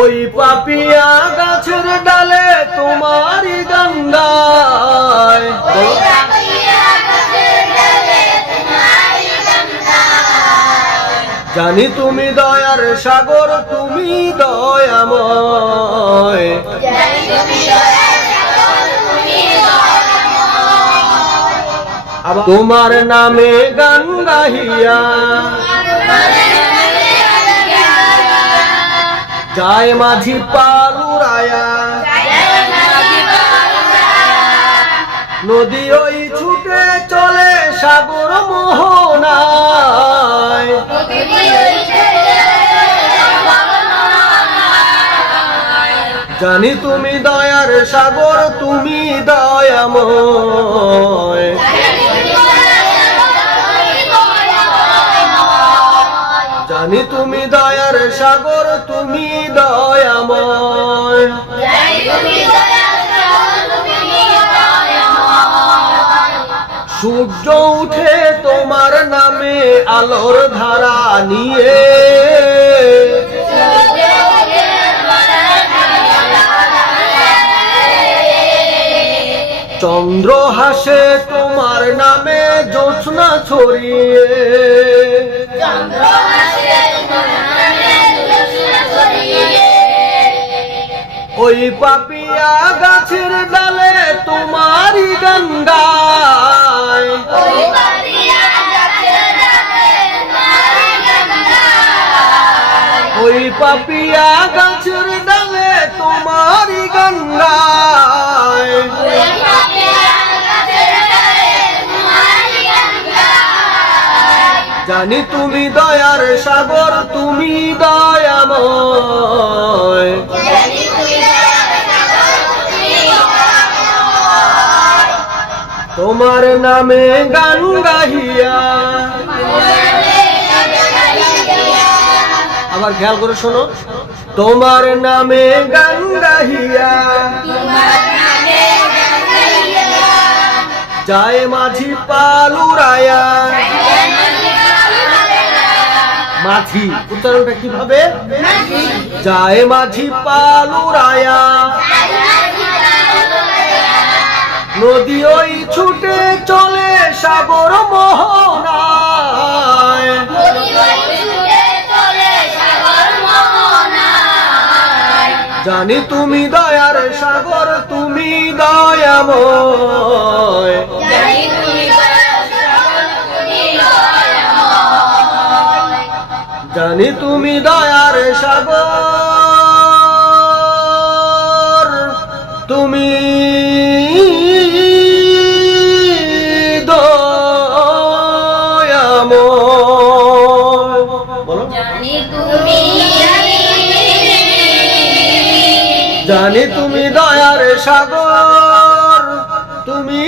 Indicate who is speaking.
Speaker 1: ওই পাপিয়া গাছের ডালে তোমারই গঙ্গায়। জানি তুমি দয়ার সাগর, তুমি দয়াময়। তোমার নামে গান গাহিয়া যায় মাঝি পালুরায়া নদী ওই ছুটে চলে সাগর মোহনায়। জানি তুমি দয়ার সাগর, তুমি দয়াময়। জানি তুমি দয়ার সাগর তুমি দয়াময়। সূর্য উঠে তোমার নামে আলোর ধারা নিয়ে। চন্দ্র হাসে তোমার নামে জোৎস্না ছড়িয়ে। ওই পাপিয়া গাছের ডালে তোমারই গঙ্গায়। ওই পাপিয়া গাছের ডালে তোমারই গঙ্গায়। জানি তুমি দয়ার সাগর তুমি দয়াময়। তোমার নামে গান আবার খেয়াল করে শোনো। তোমার নামে গান যায় মাঝি পালুরায়া। মাঝি, উচ্চারণটা কীভাবে? যায় মাঝি পালুরায়া। নদী ওই ছুটে চলে সাগর মোহনায়। জানি তুমি দয়ার সাগর তুমি দয়াময়। জানি তুমি দয়ার সাগর তুমি জানি তুমি দয়ার সাগর তুমি